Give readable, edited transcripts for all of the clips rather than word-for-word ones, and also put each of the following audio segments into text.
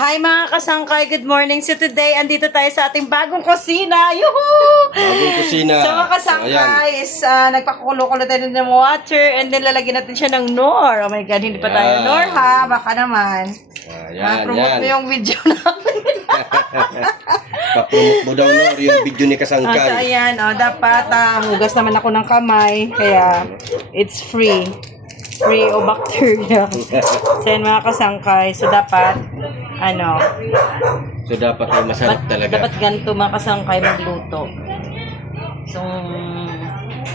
Hi mga kasangkay, good morning. So today, andito tayo sa ating bagong kusina. Yuhu! Bagong kusina. So mga kasangkay, nagpakukulo-kulo tayo ng water and then lalagyan natin siya ng Nor. Oh my God, hindi pa tayo Yan. Nor ha. Baka naman. Ayan, Promote mo yung video namin. Pa-promote mo daw yung video ni So Kasangkay. ayan, dapat hugas naman ako ng kamay. Kaya it's free. Free o bacteria. So yun mga kasangkay. So dapat, So dapat ay masarap talaga. dapat ganito mga kasangkay magluto. So,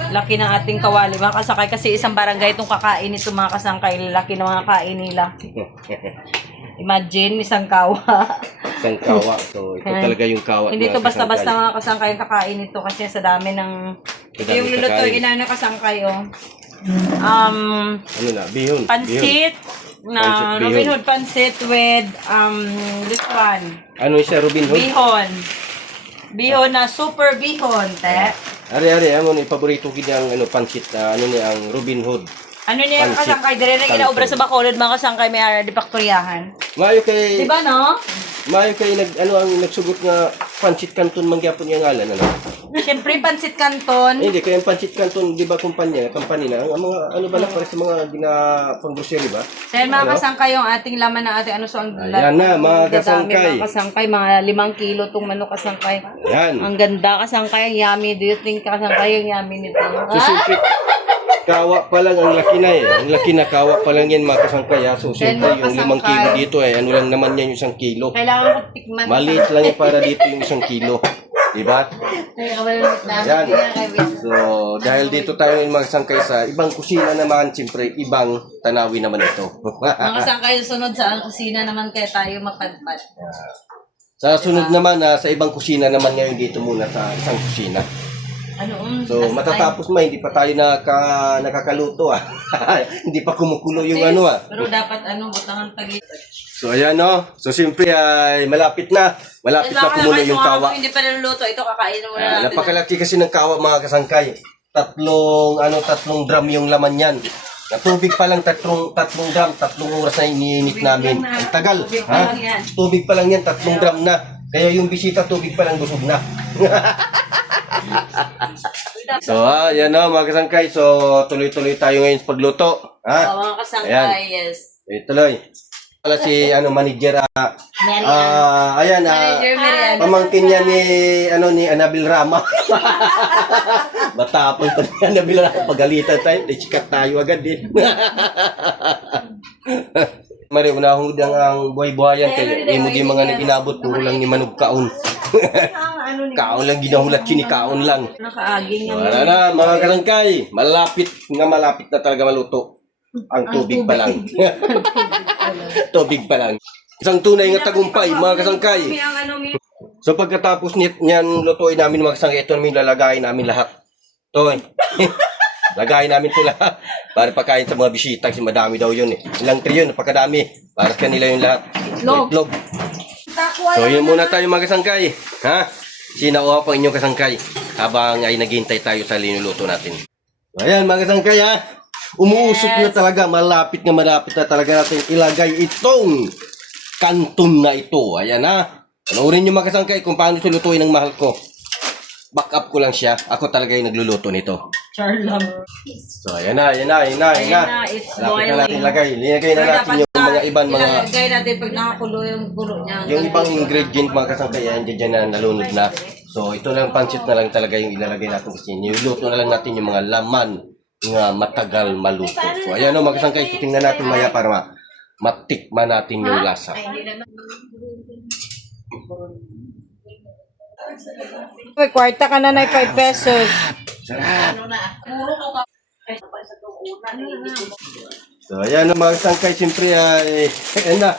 laki ng ating kawali mga kasangkay. Kasi isang barangay itong kakain ito mga kasangkay. Laki ng mga kain nila. Imagine, isang kawa. Isang kawa. So ito talaga yung kawa. Hindi ng to basta-basta Kasangkay. mga kasangkay ang kakain ito. Kasi sa dami ng... Sa Ito dami yung luluto, kakain. inana kasangkay oh. Ano na? Bihon. Pansit. Pansit Na bihon. Robin Hood pansit with this one. Ano siya, Robin Hood? Bihon. Bihon na super bihon, te. Ari, ano ni paborito ko ang pansit na ano ni ang Robin Hood. Ano niya yung Pansit. kasangkay? Dire na inaobra sa Bacolod, mga kasangkay may ara di Paktoryahan. Mayo kay Diba no? ang nagsugot nga pansit kanton mangyapon yung ngalan ano. Siyempre, pansit canton. Hindi kaya ang pansit kanton, di ba company na ang mga ano ba lang para sa mga pang-grocery ba? So yan, mga kasangkay yung ating laman ng ating so ang Ayan na, mga kasangkay. Mga kasangkay, mga 5 kilo tong manok kasangkay. Yan. Ang ganda kasangkay, ang yummy. Do you think kasangkay ang yummy nito? So, siyempre, kawa pa lang, ang laki na eh. Ang laki na kawa pa lang yan, mga kasangkay. Ha? So, siyempre, mga yung 5 kasangkay. kilo dito eh. Ano lang naman yan yung 1 kilo. Kailangan ko tikman. Maliit lang yung para dito yung 1 kilo. Diba? Ay, kawalan Yan. So, dahil dito tayo yung mga kasangkay sa ibang kusina naman, siyempre, ibang tanawin naman ito. Mga kasangkay, sunod sa kusina naman kaya tayo mapadpad. Sa sunod naman, sa ibang kusina naman ngayon dito muna sa isang kusina. So, matatapos hindi pa tayo nakakaluto ah. Hindi pa kumukulo yung ano ah. Pero dapat butangan pag So, ayan no. So, siyempre ay malapit na. Malapit na kumulo yung kawa. Hindi pa naluluto, ito kakainin mo na natin. Napakalaki kasi ng kawa mga kasangkay. Tatlong drum yung laman yan. Na tubig pa lang, tatlong drum, 3 oras na iniinit namin. Ang tagal. Ha? Tubig pa lang yan, 3 drum na. Kaya yung bisita, tubig pa lang busog na. So, yan no, mga kasangkay. So, tuloy-tuloy tayo ngayon sa pagluto. Ha? Mga kasangkay, yes. Tuloy. Wala si manager ayan Manager Merian. pamangkin niya ni Anabil Rama. Matapang pa ni Anabil Rama, pagalitan tayo, sikat tayo agad din. Mari unahon ang buhay-buhayan kay imo di mga naginabot puro lang ni Manug kaon. Kaon lang ginahulat kini kaon lang. Nakaaging yung Wala na mga kasangkay, malapit na talaga maluto. Ang tubig pa lang. Tubig pa lang. Isang tunay nga tagumpay, mga kasangkay. So pagkatapos niyan lutuin namin mga kasangkay, ito namin lalagayin namin lahat. To lagayin namin ito lahat para pagkain sa mga bisita kasi madami daw yun eh. Ilang trilyon, napakadami. Para sa kanila yung lahat. Itlog. So yun muna tayo mga kasangkay. Ha? Sinauha pa inyong kasangkay habang ay naghihintay tayo sa linuluto natin. So, ayan mga kasangkay ha. Umuusok na talaga, malapit na talaga natin ilagay itong kanton na ito. Ayan ha. Panoorin nyo mga kasangkay kung paano ito lutuin ng mahal ko. Back up ko lang siya. Ako talaga yung nagluluto nito. Charlam. So ayan na. Ayan na, it's Malapit na natin boiling. ilagay. Linagay na natin yung mga ibang mga... Ilagay natin pag nakakulo yung gulo niya. Yung ibang ingredient mga kasangkay, ayan dyan na nalunod na. So ito lang pansit na lang talaga yung ilalagay natin kasi niluto na lang natin yung mga laman nga matagal maluto. So ayan o mga kasangkay, so, tingnan natin maya para matikman natin yung lasa. Uy, kwarta ka na 5 pesos. Sarap! So ayan o mga kasangkay, siyempre ay ayan na.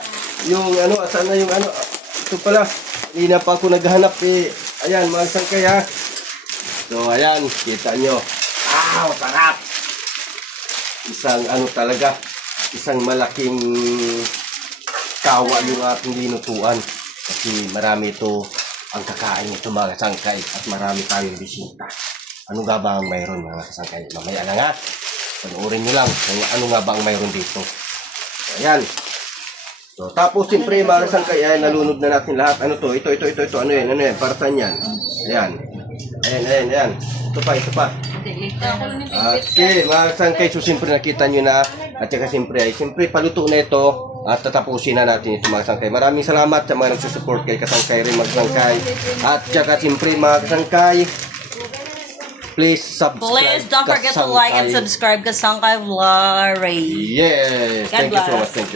Yung asan na yung ito pala, hindi na pa ako naghahanap eh. Ayan mga kasangkay ha. So ayan, kita nyo. Wow, sarap! Isang talaga, isang malaking kawa yung ating linutuan. Kasi marami ito ang kakain ito mga kasangkay at marami tayong bisita. Ano nga ba ang mayroon mga kasangkay? Mamaya na nga. Panoorin nyo lang kung ano nga ba ang mayroon dito. Ayan. So, tapos, siyempre, mga kasangkay, ay, nalunod na natin lahat. Ano to? Ito. Ano yan? Para saan yan? Ayan. Ito pa. Okay, mga kasangkay, so, siyempre, nakita nyo na. At saka, siyempre, paluto na ito. At tatapusin na natin ito, mga kasangkay. Maraming salamat sa mga nagsusupport kay Kasangkay rin, mga kasangkay. At saka, siyempre, mga kasangkay, please subscribe. Please don't forget to like and subscribe Kasangkay Vlog. Yes. God Thank you so bless. much. Thank you.